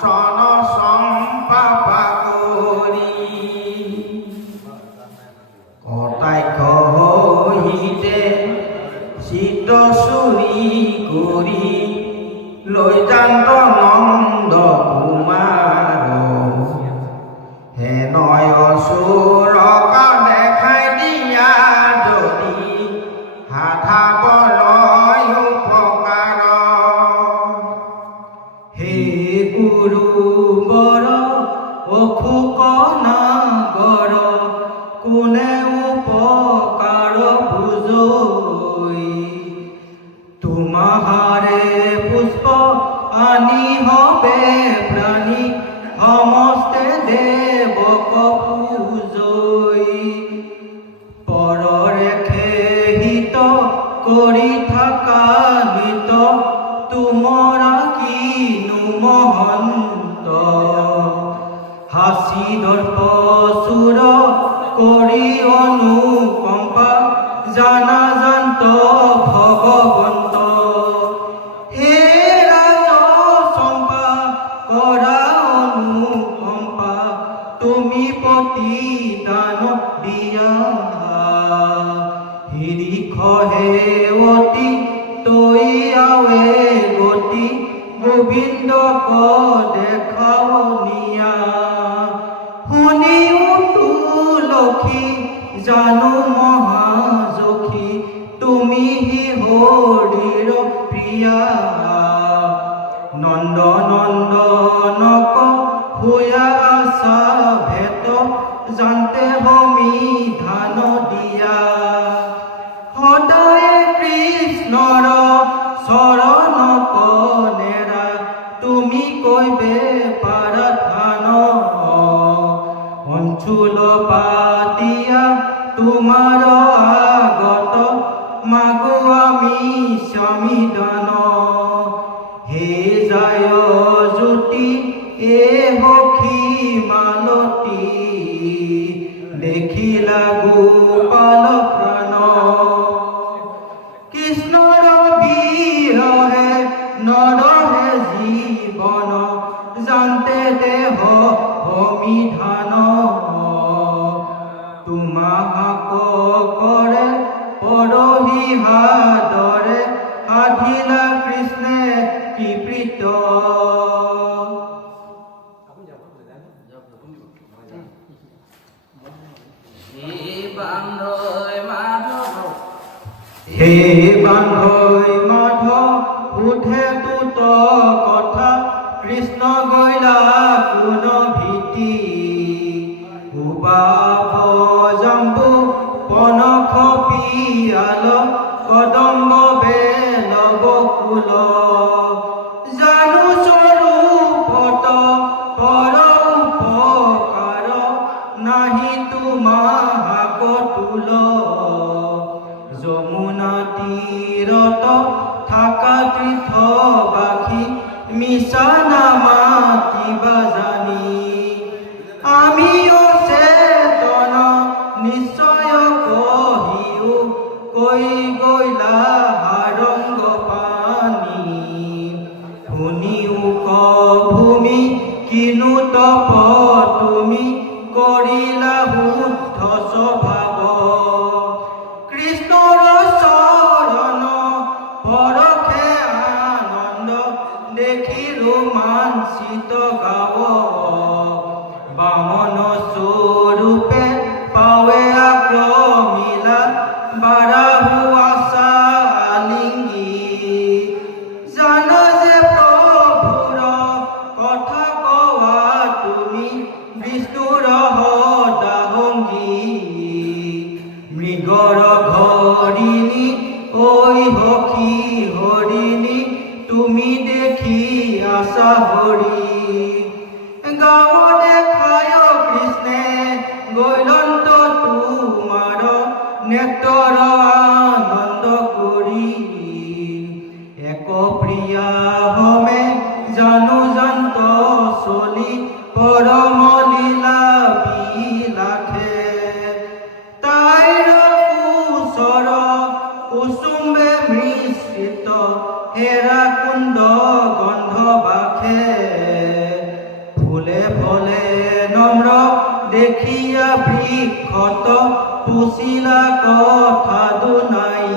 কাঞ্চন সম্পাপা কৰি কটাক্ষ হইতে শীত চুৰি কৰি লৈ যান্ত নন্দ কুমাৰ হেনয় অসুৰক দেখাই দিয়া যদি হাথাবলৈ উপকাৰ হে গুৰুবৰ অসুক নাগৰ কোনে উপকাৰ বুজৈ তোমাহাৰে পুষ্প আনি হবে প্ৰাণী সমস্তে দেবক পূজৈ পৰৰেখে হিত কৰি থাকা হিত তুমৰা কিনো মহন্ত হাসি দৰ্প চুৰ কৰি অনুকম্পা জানা জান্ত ভগৱন্ত হে ৰাজ চম্পা কৰা অনুকম্পা তুমি প্ৰতিদান দিয়া হিৰিখ হেৱতী তৈ আৱে গতি গোবিন্দক দেখাও নিয়া শুনিও তুলসী জানো মহাজখী তুমি হি হৰিৰ প্ৰিয়া নন্দ নন্দনক হোয়া আশা ভেট জানতে হমি ধান দিয়া সদায় কৃষ্ণৰ চৰণক নেৰা তুমি কৈবে পাৰা ধান অঞ্চুল পাতিয়া তোমাৰ আগত মাগো আমি স্বামীদান হে যায় জ্যোতি এ সখী মালতী দেখিলা গোপাল প্ৰাণ কৃষ্ণৰ বিৰহে নৰহে জীৱন জানতে দেহ সমিধান তোমাক কৰে পৰহি হাদৰে সাধিলা কৃষ্ণে কৃপৃত হে বান্ধৈ মাধৱ সোধে তুত কথা কৃষ্ণ গৈলা কোন ভীতি উবাব জাম্বু পনখ পিয়াল কদম্ব বেল বকুল জানু স্বৰূপত পৰ উপকাৰ নাহি তোমাক তুল যমুনা তীৰত থাকা তীৰ্থবাসী মিছা নামাতিবা জানি আমি অচেতন নিশ্চয় কহিও কৈ গৈলা হাৰংগ পানী শুনিও ভূমি কিনো তপ তুমি কৰিলা শুদ্ধ স্বভাৱ কৃষ্ণৰ চৰণ পৰখে আনন্দ দেখি ৰোমাঞ্চিত গাৱ বামন স্বৰূপে পাৱে আক্ৰমিলা বাৰাহু আশা লিংগী জানা যে প্ৰভুৰ কথা কোৱা তুমি বিষ্ণুৰ সদাসংগী মৃগৰ ঘৰিণী ঐ সখী হৰিণী তুমি দেখি আশা হৰি গাঁও দেখায় কৃষ্ণে গৈলন্ত তোমাৰ নেত্ৰৰ আনন্দ কৰি এক প্ৰিয়া হমে জানো জান্ত চলি পৰম লীলা বিলাসে তাইৰ কুশৰ কুসুম্বে মিশ্ৰিত হেৰা কুণ্ড গন্ধ বাখে দেখিয়া বৃক্ষত পুছিলা কথা দুনাই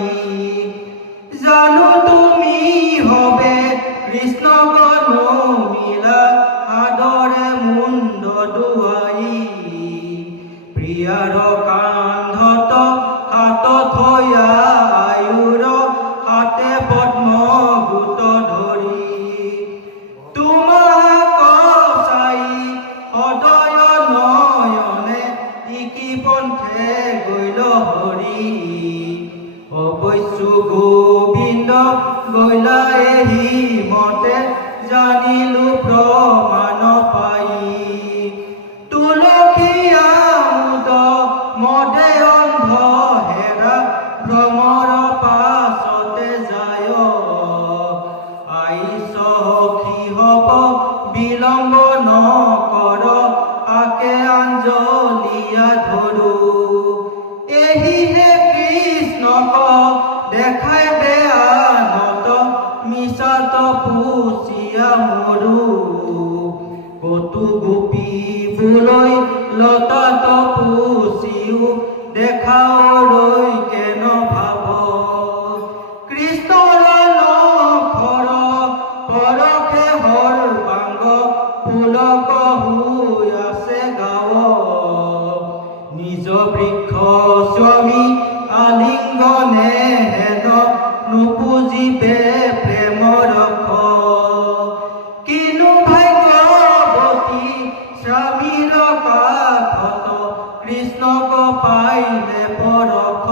জানো তুমি হবে কৃষ্ণ গণু মিলা আদৰে মুণ্ড দুৱাই প্ৰিয়াৰ কান্ধত হাত থৈয়া আয়ুৰ হাতে পদ্ম গোট ধৰি তোমাক চাই সদয় নয়নে ইকি পন্থে গৈল হৰি অৱশ্যু গোবিন্দ গৈলা এহি মতে জানিলো প্ৰমাণ পাই তুলসীয়া মুদ মদে অন্ধ হেৰা ভ্ৰমৰ পাছতে যায় আই সখী হব বিলম্ব নকৰ আকে আঞ্জলিয়া ধৰো এহিহে কৃষ্ণক দেখাই বেয়ানত মিছাত পুছিয়া মৰু কতু গোপী ফুলৈ লতাত পুছিও দেখাওৰৈ কেন ভাব কৃষ্ণৰ নখৰ পৰখে হৰ বাংগ পুলক হৈ আছে গাঁও নিজ বৃক্ষ স্বামী আলিংগনে হেন নুপুজিবে প্ৰেম ৰখ কিনো ভাগ্যৱতী স্বামীৰ কাষত কৃষ্ণক পাইলে পৰখ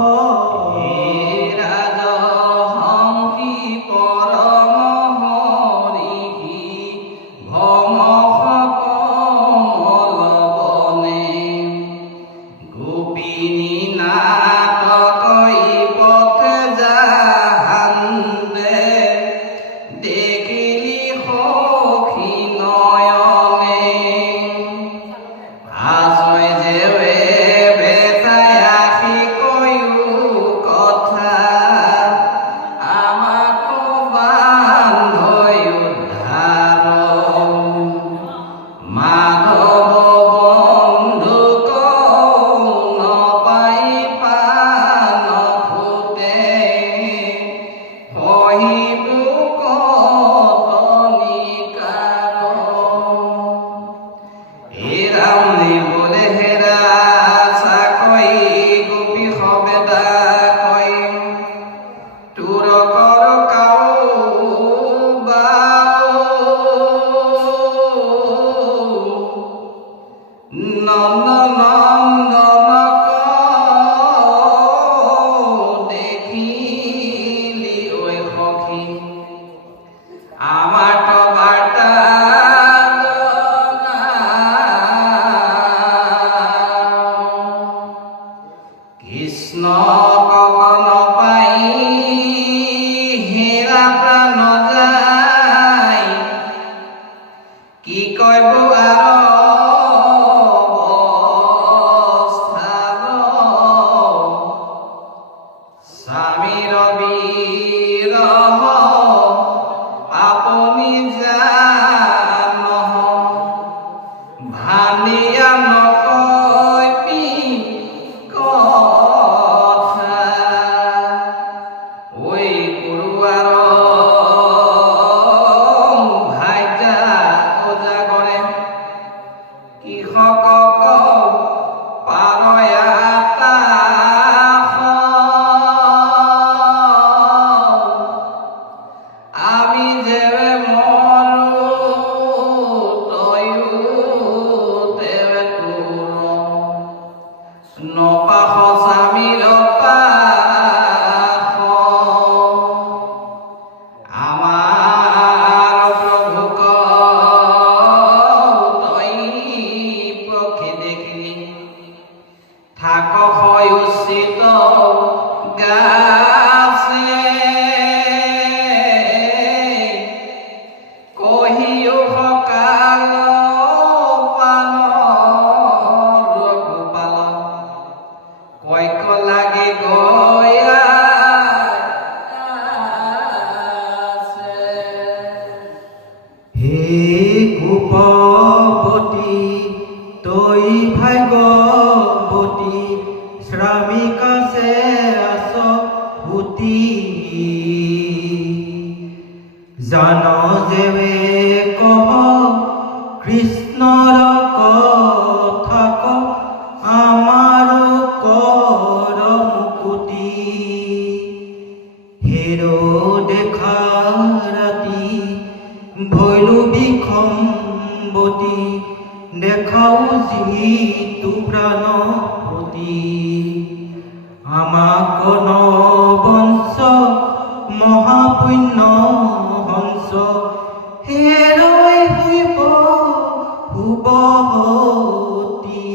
কৃষ্ণ কখন পাই হেৰা প্ৰাণ যায় কি কইব স্বামীৰ বিৰহ আপুনি জান ভানিয়া নকইবি কথা ঐ কুৰুৱাৰ ভাইজা ওজা কৰে কৃষকক পাৰয়া আমি যেবে মরু তয়ু তেবে তোর নপাহ স্বামীর পাহ আমার প্রভুক তই পক্ষে দেখিলি থাক হয় উচিত গাছে কহিও সকাল পান গোপাল কইক লাগে গয়া হে গোপৱতী তই ওই ভাগ্যবতী শ্রামিকা সে আসহুতি জানো যেবে কহ কৃষ্ণর কথা ক আমার কর মুকুতি হেরো দেখা রাতি ভৈলু বিখম্বতী দেখাও যিতু প্রাণ প্রতি আমাক বংশ মহাপুণ্য হংস হেৰৈ শুইব শুভতি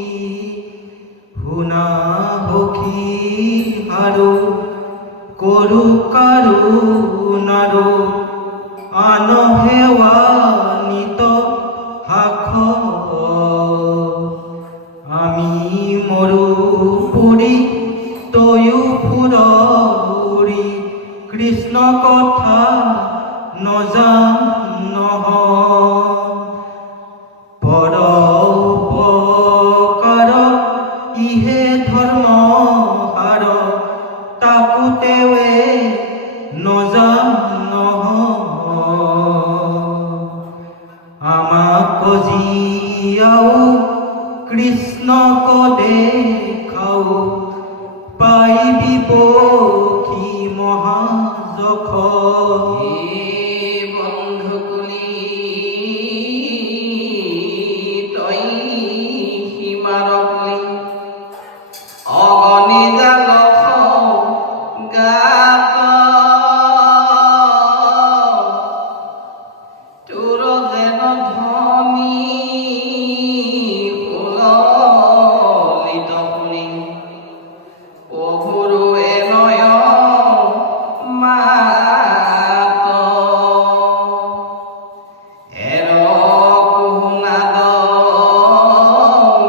শুনা সখী আৰু কৰো কাৰুণাৰো আন সেৱা নিত হাখ আমি মৰু পৰি তয়ো ফুৰি কৃষ্ণ কথা নজান পৰ উপকাৰ ইহে ধৰ্ম সাৰ তাকো তেৱে নজান আমাক জীয়াও কৃষ্ণক দেখাও পাইবি পক্ষী মহাযখ হে বন্ধুকুলি তই সীমাৰকলি অগণি জাল গাত তোৰ যেন ধনী ফুললিত শুনি প্ৰভুৰু এনয় মাত এৰ কুহুনাদ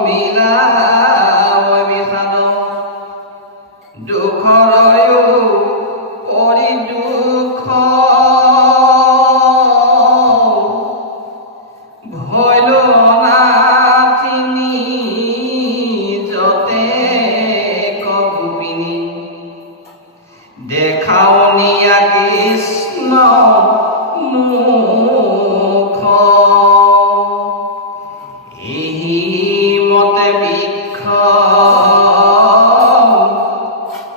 মিলাও বিষাদ দুখৰয়ো পৰি দুখ ভৈলো অনাথিনী যতে গোপিনী দেখাও নিয়া কৃষ্ণ মুখ এই মতে বৃক্ষ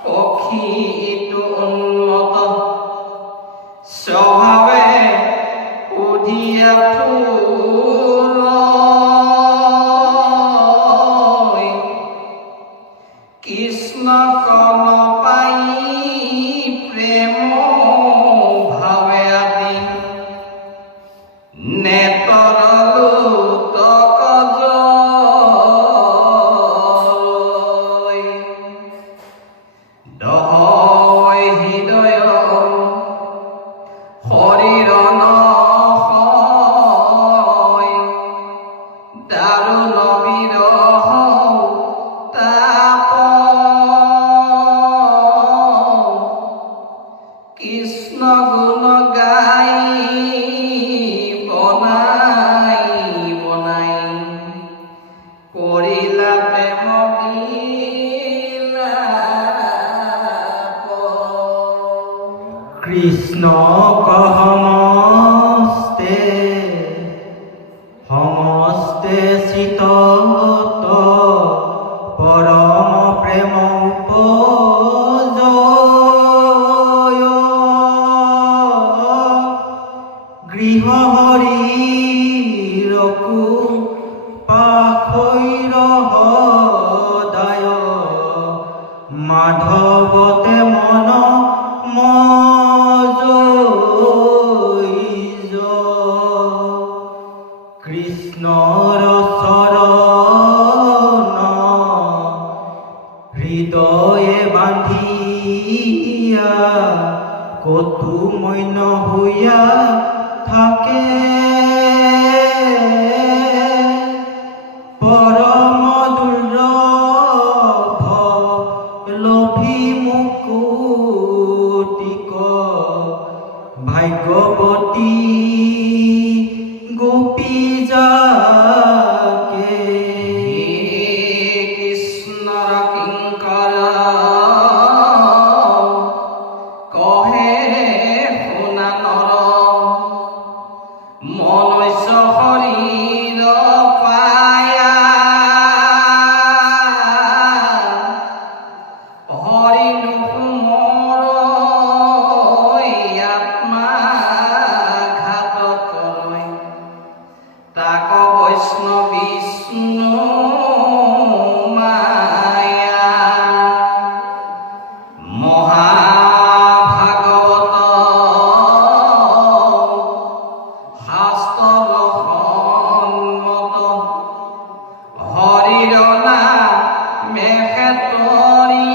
পক্ষীটো উন্মত স্বভাৱে উধিয়া ফুল কৃষ্ণ কৰ্ণ পাই প্ৰেম ভাৱে আদি নেতৰ লোতক জয় দহয় হৃদয় শৰীৰ নশয় দাৰুণ বিৰহ তাপ কৃষ্ণ গুণ গাই বনাই কৰিলা প্ৰেম বিলাপ কৃষ্ণ সমস্তে চিত পৰম প্ৰেম উপজয় গৃহ হৰিৰকু পাখৈৰ সদায় মাধৱতে মন মজৈজ কৃষ্ণৰ চৰণ হৃদয়ে বান্ধিয়া কতো মইন হৈয়া থাকে পৰম দুৰ্লভ লভি মুকুতিক ভাগ্যৱতী গোপী যাকে বৈশ্য শৰীৰ পায়া হৰি নুকুমৰ আত্মা ঘাত কৰে তাক বৈষ্ণৱ বিষ্ণু মায়া মহাভাগৱত শাস্ত্ৰ সন্মত হৰিৰ নামে ক্ষেত্ৰী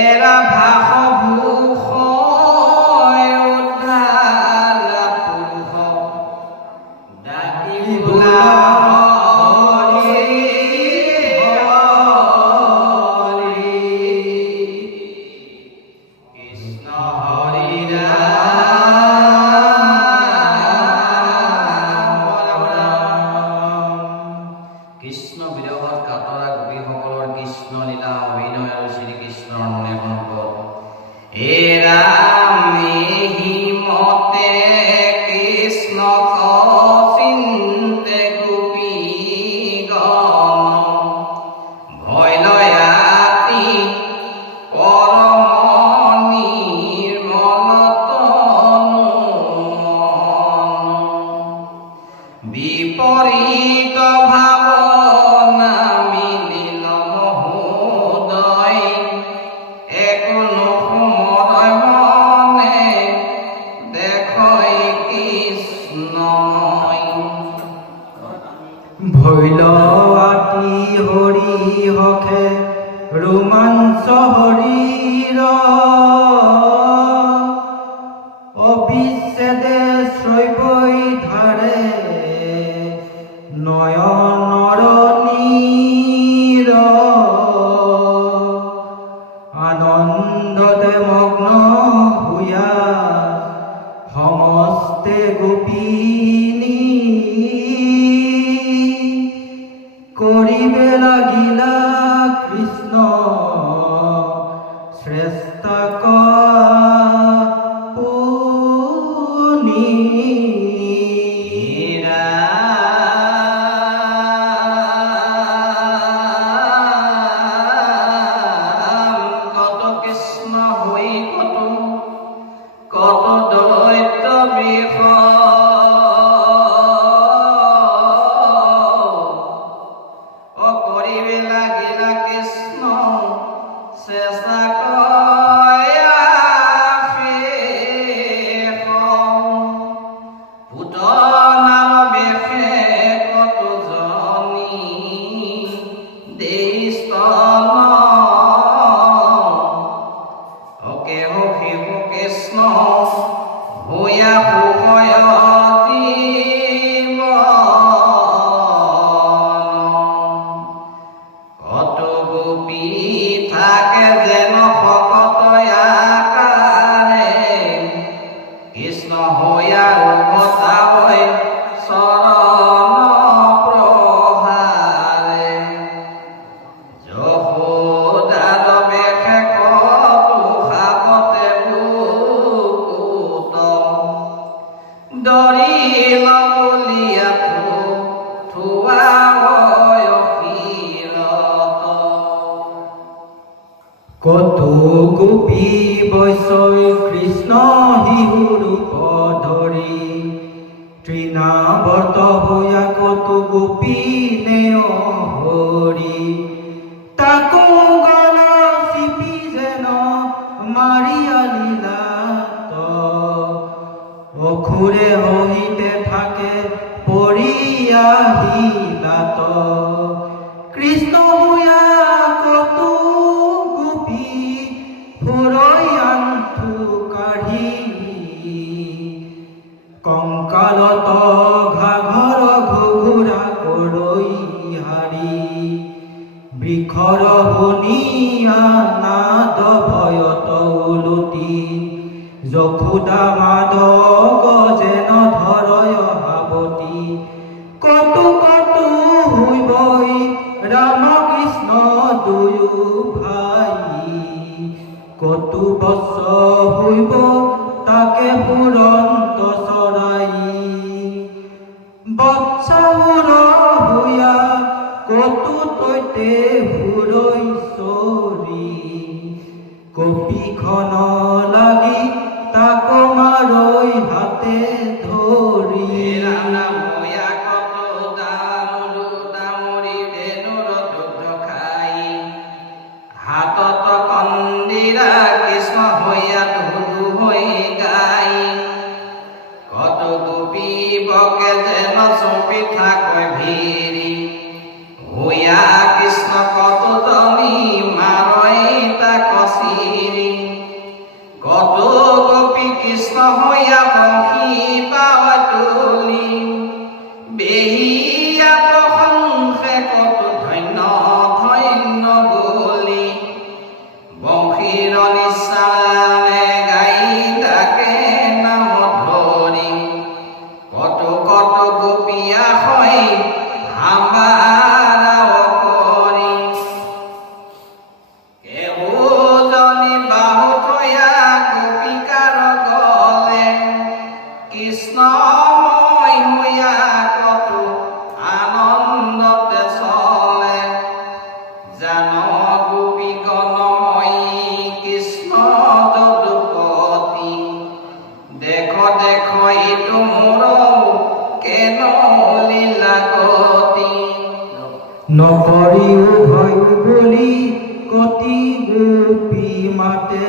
এৰা ভাষ ভূষ উদ্ধাৰ পুৰুষ ডাকি বোলা কৃষ্ণ হৰি কৃষ্ণ বিৰহত কাতৰা গোপীসকলৰ কৃষ্ণ লীলা অভিনয় আৰু শ্ৰীকৃষ্ণৰ মনে সম্পদ হে ৰাম এহি মতে কৃষ্ণ চিন্তে গোপী গণ ভয় লয়াতি পৰম নিৰ্মল তনু বিপৰীত ভাৱনা মিলিল মহোদয় একোনো সময় মনে দেখই কৃষ্ণময় ভৈল আতি হৰি হখে ৰোমাঞ্চ হৰিৰ অবিচ্ছেদে শ্ৰৱৈ ধাৰে নয়নৰ নীৰ আনন্দতে মগ্ন হুয়া সমস্তে গোপিনী কৰিবে লাগিলা কৃষ্ণ শ্ৰেষ্ঠ পুনি কত কৃষ্ণ হৈ কত দৈত্য বৃষ কৰিবে লাগিলা কৃষ্ণ চেষ্টা কয়া শেষ পুতনাৰ বেশে কত জনী দেই স্তন অকে শিৱ কৃষ্ণ হৈয়া সুখয়তী কত গোপী থাকে যেন শকত আকাৰে কৃষ্ণ হৈয়া উভতাই চৰণ প্ৰহাৰে যশোদাৰ বেশে কত সাপতে বুকুত দৰিল বলিয়া থোৱা কত গোপী বৈশয় কৃষ্ণ শিহু ৰূপ ধৰি তৃণাবৰ্ত হইয়া কত গোপী নেয় হৰি তাকো গল চিপি যেন মাৰিয়া লীলাত অখুৰে সহিতে থাকে পৰিয়াহিলাত কৃষ্ণ হইয়া কত গোপী ফুৰৈ আঁঠু কাঢ়ি কংকালত ঘাঘৰ ঘুঘুৰা কৰৈ হাৰি বৃক্ষৰ শুনিয়া নাদ ভয়ত উলুটি যশোদা মাদক যেন হইয়া বহি পাৱা তুলি বেহিয়া প্ৰশংসে কত ধন্য ধন্য বুলি বংশীৰ নিচানে গাই তাকে নাম ধৰি কত কত গোপিয়া হৈ হাম্বাৰাও কৰি কেহুজনী বাহু থৈয়া গোপিকাৰ গলে কৃষ্ণময় হৈয়া কত আনন্দতে চলে জান গোপী গণময়ী কৃষ্ণ যদুপতি দেখ দেখ ইটো মোৰ কেন লীলা গতি নকৰিও ভয় বুলি কতি গোপী মাতে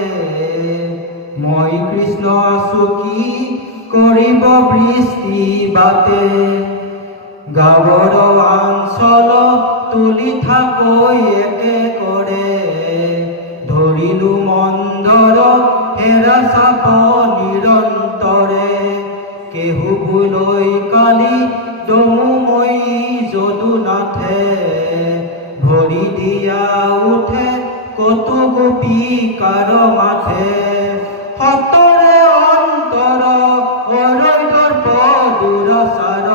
মই কৃষ্ণ আছো কি কৰিব বৃষ্টি বাতে গাঁৱৰ অঞ্চল তুলি থাকৈ একে কৰে ধৰিলো মন্দৰ হেৰা চাপ নিৰন্তৰে কেহু ভুলৈ কালি দমুময়ী যদু নাথে ভৰি দিয়া উঠে কত গোপী কাৰ মাথে সতৰে অন্তৰ অৰৈদৰ্প দুৰাচাৰ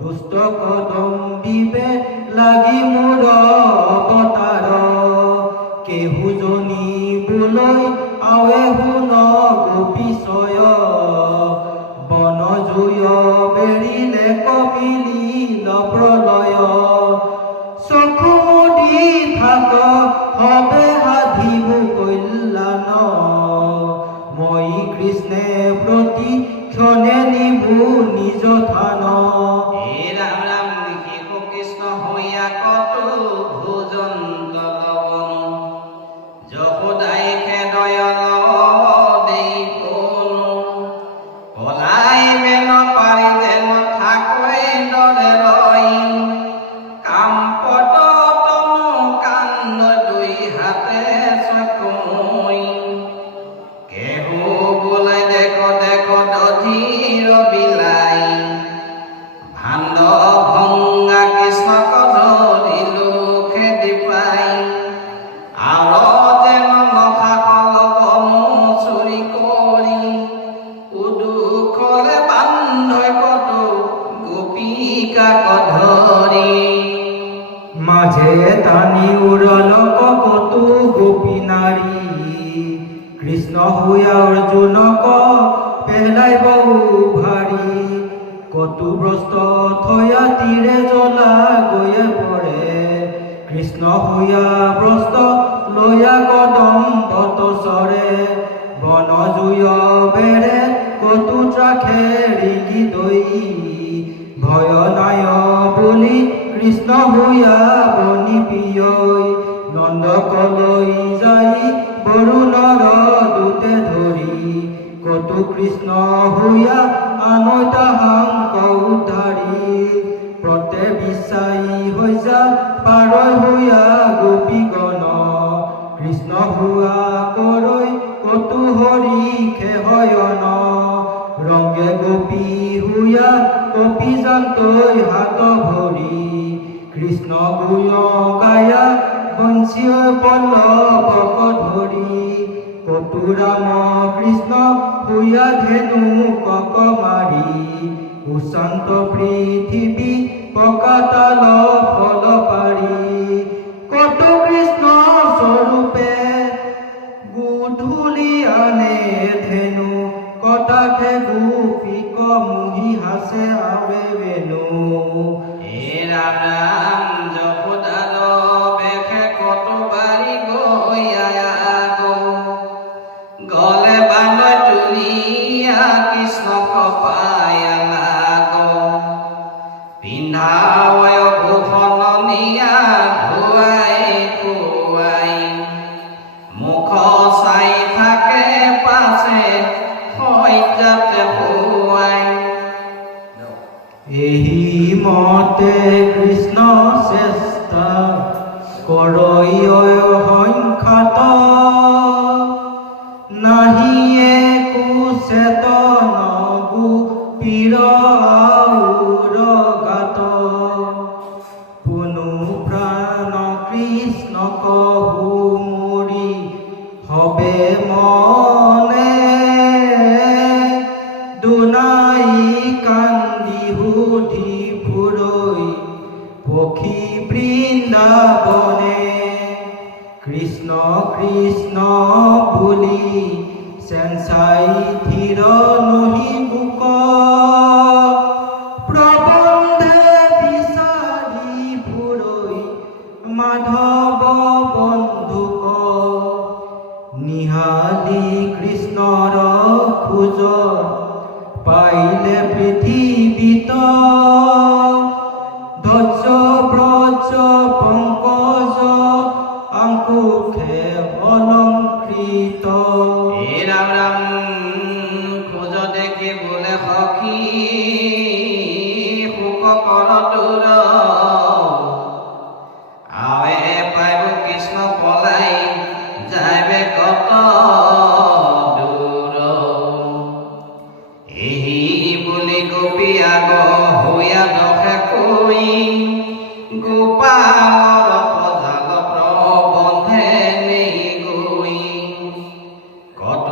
দুষ্ট কদম্বিবে লাগি মোৰ অৱতাৰ কেহুজনী বোলৈ আৱে শুন গোপীচয় বনজুয় বেৰিলে কপিলিল প্ৰলয় চকু মুদি থাক হবে সাধিব কল্যাণ মই কৃষ্ণে প্ৰতি ক্ষণে নিভু নিজ থান হে ৰাম ৰাম লিখি কৃষ্ণ হৈয়া কত ভোজন লবন যশোদাই খেদয়ল দেই কোনো পলাইবে নপাৰি যেন থাকৈ দৰে ৰৈ কামপত তনু কাণ্ড দুই হাতে চকুই কেহু বোলে দেখ দেখ দধিৰ বিলাই ভাণ্ড ভংগা কৃষ্ণক ধৰিলো খেদি পাই আৰু যেন নথাকল বনু চুৰি কৰি উদুখলে বান্ধৈ কত গোপিকাক ধৰি মাঝে টানি উড়ল কত গোপী নারী কৃষ্ণ হুয়া অর্জুনক পেলাই বহু ভারী কত ব্রস্ত থয়া তীরে জলা গয়ে পড়ে কৃষ্ণ হুয়া ব্রস্ত লয়া কদম্বত সরে বন জুয় বেড়ে কত ট্রাখে রিগি দই ভয় নাই বুলি কৃষ্ণ হুয়া বনি পিয়ৈ নন্দকলৈ যাই বৰুণৰ দূতে ধৰি কত কৃষ্ণ হুয়া আনৈ তাহাংক উদ্ধাৰি প্ৰতে বিচাই হৈছা পাৰৈ হুয়া গোপীগণ কৃষ্ণ হুয়া কৰৈ কত হৰি খেহয়ন ৰংগে গোপী হুয়া কপি জান্তৈ হাত ভৰি কৃষ্ণ গুয় গায়া বংশীয় পল্লৱক ধৰি কত ৰাম কৃষ্ণ হুয়া ধেনু কক মাৰি উশান্ত পৃথিৱী পকাতাল ফল পাৰি কত কৃষ্ণ স্বৰূপে গুধূলি আনে ধেনু কটাখে গোপীক মুহি হাসে আবে বেনু হে ৰাম ৰাম যশোদাৰ বেশে কত বাৰী গৈয়া গলে বান্ধৈ তুলিয়া কৃষ্ণক পায়া লাগ পিন্ধাৱয় ভূষণ নিয়া ধুৱাই খুৱাই মুখ চাই থাকে পাছে শয্যাতে শুৱাই এই মতে কৃষ্ণ চেষ্টা কৰৈ সংখ্যাত নাহিয়ে কুছে চেতন গোপীৰ আউৰ গাত পুনু প্ৰাণ কৃষ্ণ কহু মুৰি হবে মনে দুনাই কান্দি সুধি ফুৰৈ পখী বৃন্দাবনে কৃষ্ণ কৃষ্ণ বুলি চেঞ্চাই থিৰ নহি বুক প্ৰবন্ধে বিচাৰি ফুৰৈ মাধৱ বন্ধুক নিহালি কৃষ্ণৰ খোজ পাইলে পৃথিৱীত ধ্বজ ব্ৰজ পংকজ আংকুশে অলংকৃত হে ৰাম ৰাম খোজ দেখি বোলে সখী শোক কৰ দূৰ আৱে পাইব কৃষ্ণ পলাই যাইবে কত দূৰ এহি বুলি গোপী আগ হৈয়া দখে কৈ গোপালৰ পজাল প্ৰবন্ধে নেই গৈ কত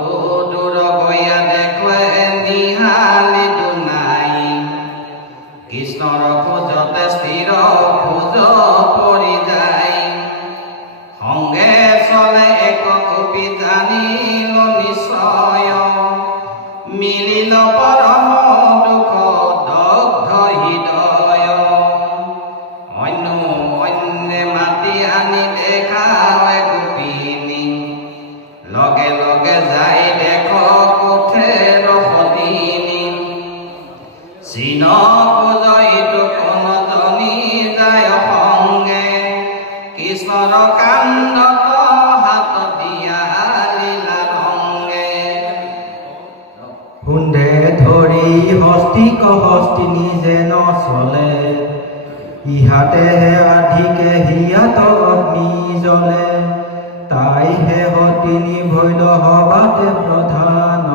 দূৰ গয়া দেখুৱাই নিহালি দুনাই কৃষ্ণৰ খোজতে স্থিৰ খোজ পৰি যায় সংগে চলে এক গোপী জানিল নিশ্চয় মিলিল পৰম দুখ দগ্ধ হৃদয় অন্য অন্যে মাতি আনি দেখাৱে গোপিনী লগে লগে যাই দেখ কোঠেৰ সদিনী চিন পূজয়িত কনজনী যায় সংগে কৃষ্ণৰ কাণ্ডত হাত দিয়া লীলা ৰংগে সুন্দে ধৰি হস্তিক হস্তিনী যেন চলে ইহাতেহে আধিকে হিয়াত অগ্নি জ্বলে তাইহে সতিনী ভৈল সবাতে প্ৰধান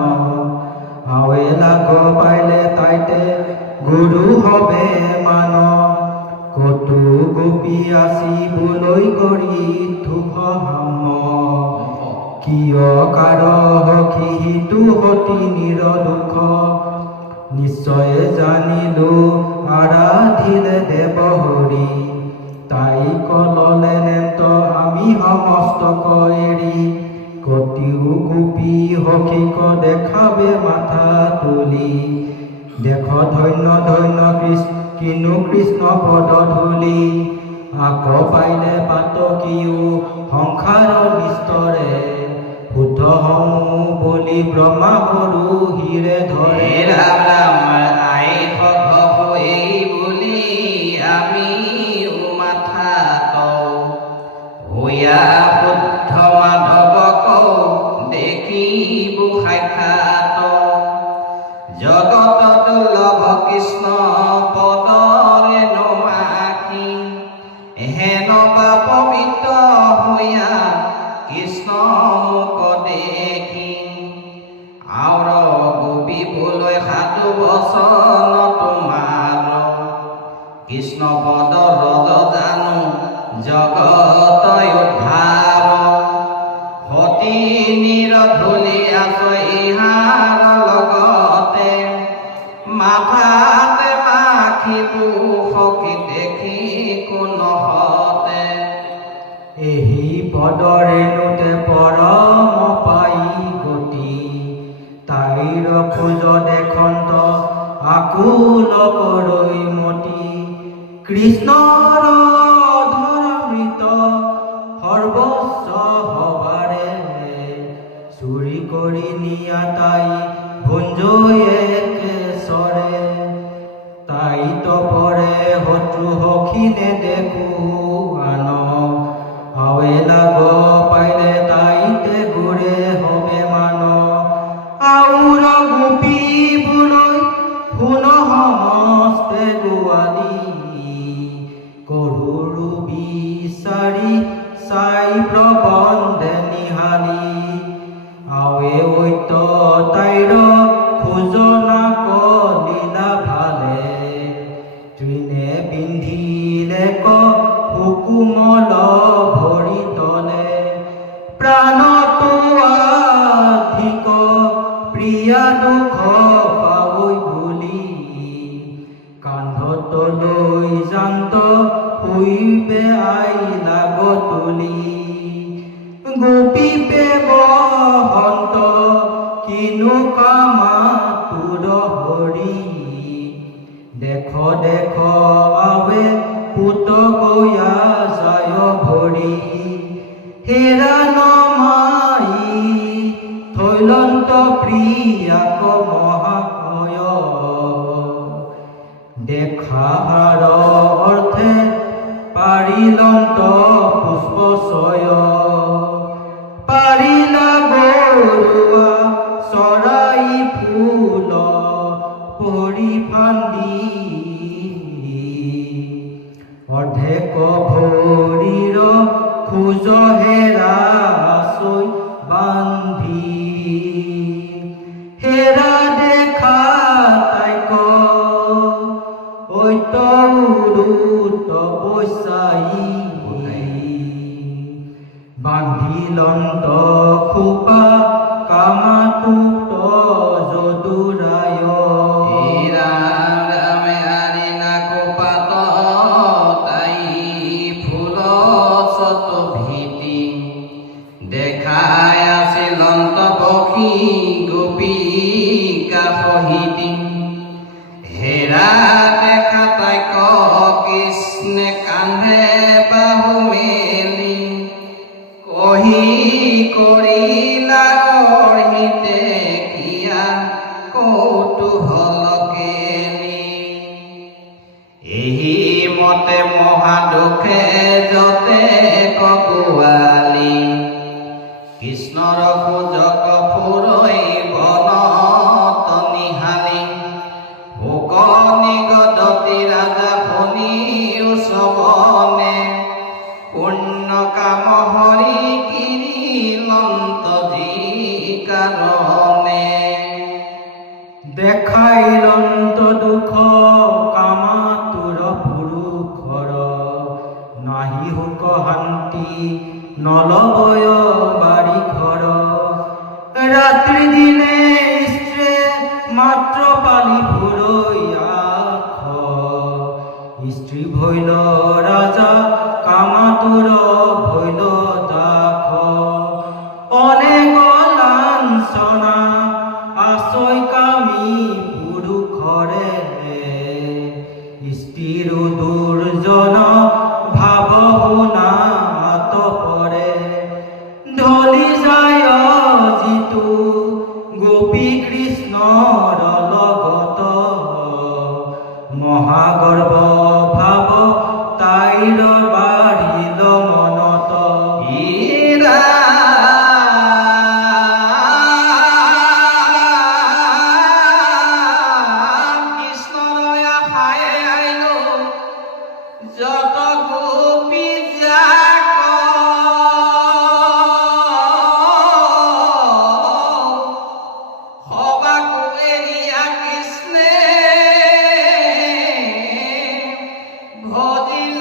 আৱে লাগ পাইলে তাইতে গুৰু হবে মান কতো গোপী আসিবলৈ কৰি ধূপ হাম কিয় কাৰ সখী সিটো সতিনীৰ দুখ নিশ্চয় জানিলো আৰাধিলে দেৱ হৰি তাই কললে নেত আমি সমস্তক এৰি কতিও গোপী সখীক দেখাবে মাথা তুলি দেখ ধন্য ধন্য কিনো কৃষ্ণ পদ ধূলি আক পাইলে পাতকীও সংসাৰ নিস্তৰে শুদ্ধ সমূহ বুলি ব্ৰহ্মা সৰু হিৰে ধৰে হে ৰাম ৰাম আই সভ হৈ বুলি আমি মাথা তও হৈয়া শুদ্ধ মাধৱক দেখিব সাক্ষাৎ জগত দুৰ্লভ কৃষ্ণ পদৰে নোমাখি হেন বা পবিত্ৰ হৈয়া কৃষ্ণ মুখ দেখি আউৰ গোপীবলৈ সাধু বচন তোমাৰ কৃষ্ণ পদ ৰজ জানো জগত উদ্ধাৰ সতিনীৰ ধূলি আছ ইহাৰ লগতে মাথাতে মাখিবো সখী দেখি কোনহতে এহি পদৰেণুতে পৰম পাই গতি তাইৰ খোজ দেখন্ত আকুল কৰৈ মতি কৃষ্ণৰ ধৰামৃত সৰ্বস্ব হবাৰে চুৰি কৰি নিয়া তাই ভুঞ্জৈ একেশ্বৰে তাই তপৰে শত্ৰু সখীনে দেখো আন আৱে লাগ পাইলে তাইতে গুৰে হবে মান আউৰ গোপীবলৈ শুন সমস্তে গোৱালি কৰোৰু বিচাৰি চাই প্ৰবন্ধে নিহালি আৱে ঐত তাইৰ হিয়া দুখ পাৱই বুলি কান্ধত লৈ যান্ত শুইবে আই লাগত তুলি গোপীপে বসন্ত কিনো কামা তোৰ হৰি দেখ দেখ আৱে পুত গয়া যায় ভৰি হেৰা নমাই থৈলন্ত প্ৰিয়াক মহাশয় দেখাহাৰ অৰ্থে পাৰিলন্ত পুষ্পচয় পাৰিলা গৰুৱা চৰাই ফুল পৰিফান্দি অৰ্ধেক ভৰিৰ খোজ হেৰা আছৈ বান্ধি হেৰা দেখা তাইক ঐত উৰুত বৈচাই বান্ধিলন্ত খোপা কামাতুত যদুৰায় ৰামে আনিলা কোপাত তাই ফুল সত ভীতি দেখাই আছিলন্ত বসী গোপিকা সহিতি হেৰা দেখা তাইক কৃষ্ণে কান্ধে বাহু মেলি কহি কৰিলা গঢ়িতে কিয়া কৌতূহল কেলি এহি মতে মহাদুখে যতে ককুৱালি কৃষ্ণৰ খোজক ফুৰৈ বনত নিহালি ভোগ নিগদতি ৰাজা শুনি উৎসৱনে পুণ্য কাম হৰি কিৰিলন্ত যি কাৰণে দেখাইলন্ত দুখ কামা তোৰ পুৰুষৰ নাহি হুক শান্তি নলবয় বাৰী ঘৰ ৰাত্ৰি দিনে ইষ্ট্ৰে মাত্ৰ পালি ফুৰৈ আখ স্ত্ৰী ভৈল ৰাজা কামা তোৰ ভৈল দাখ অনেক লাঞ্ছনা আশ্ৰয় কামী পুৰুষৰে স্ত্ৰীৰ দুৰ্জন ভাৱ শুনা আতপৰে ঢলি যায় যিটো গোপী কৃষ্ণৰ লগত মহাগৰ্ভ ভাৱ তাইৰ বাঢ়িল মনত ইৰা কৃষ্ণৰ আশায়ে আহিলো যত গোপী যাক সবাকো এৰিয়া কৃষ্ণে ভজিল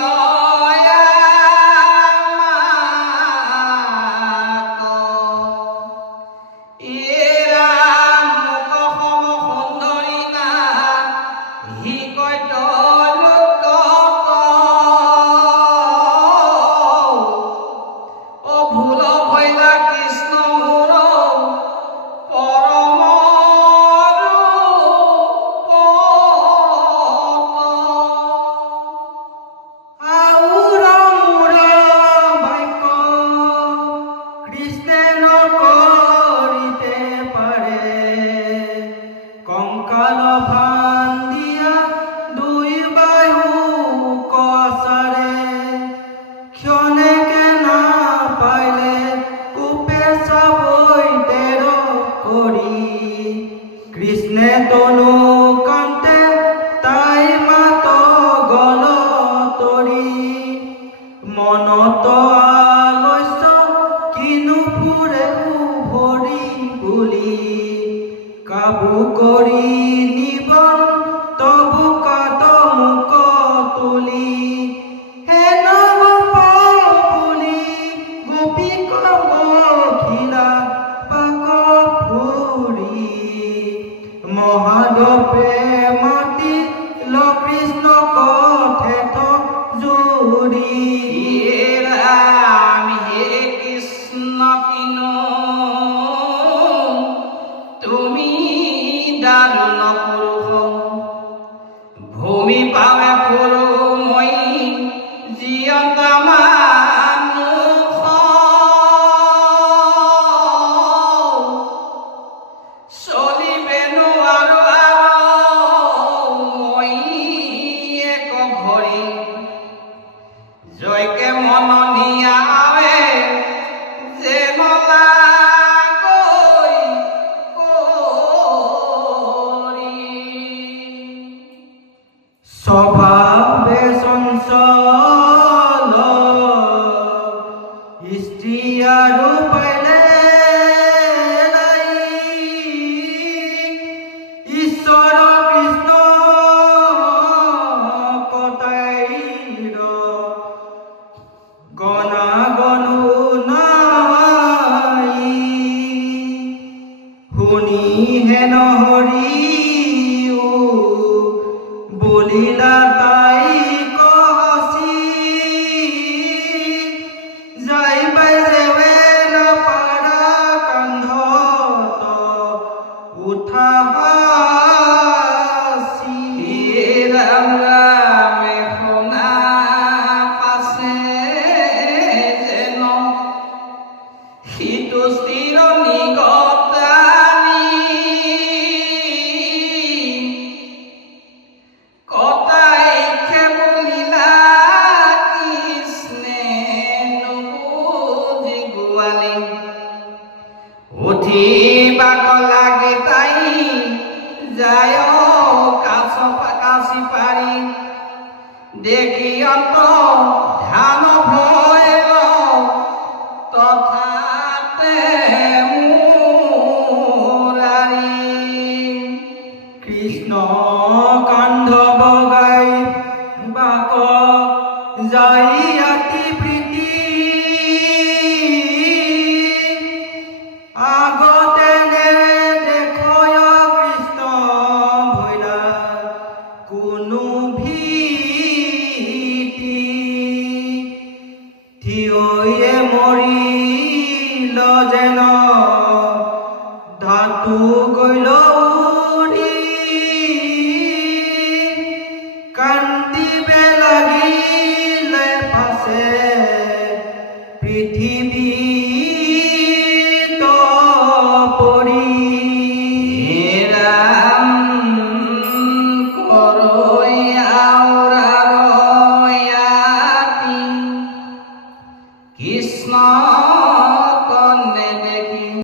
কৃষ্ণে তনু কান্তে তাই মাত গল তৰি মনত আলস্য কিনো ফুৰে ভৰি বুলি কাবু কৰি নিবন তবু কাত মুক তুলি হেন বুলি গোপী কব খিলা পাক ফুৰি মহাদেৱ প্ৰেমাতি কৃষ্ণ কথেত জুৰি হে ৰাম হে কৃষ্ণ কিনো তুমি দাৰুণ পুৰুষ ভূমি পাৱে পুৰু মই জীয়তা মানুষ চলিবে নোৱাৰো মই এক ভৰি জয়কে মন নিয়াৱে যে নলাগৈ কৰি স্বভাৱে চঞ্চল স্ত্ৰী আৰু পাইলে নাই ঈশ্বৰ কৃষ্ণ কতাইৰ গণাগণো নাই শুনিহে নহৰিও বলিলা তাই কহসি যাই পাই যেৱে নাপাৰা কান্ধত উঠা হাসি হে ৰাম ৰামে শুনা পাছে যেন সিটো স্থিৰ নিগতানি কতাই খেবলিলা কৃষ্ণে নুবুজি গোৱালি উঠিবাক লাগে তাই যায় কাছি পাৰি দেখি অন্ত ধ্যান ভৈল তথাতে মুৰাৰী কৃষ্ণ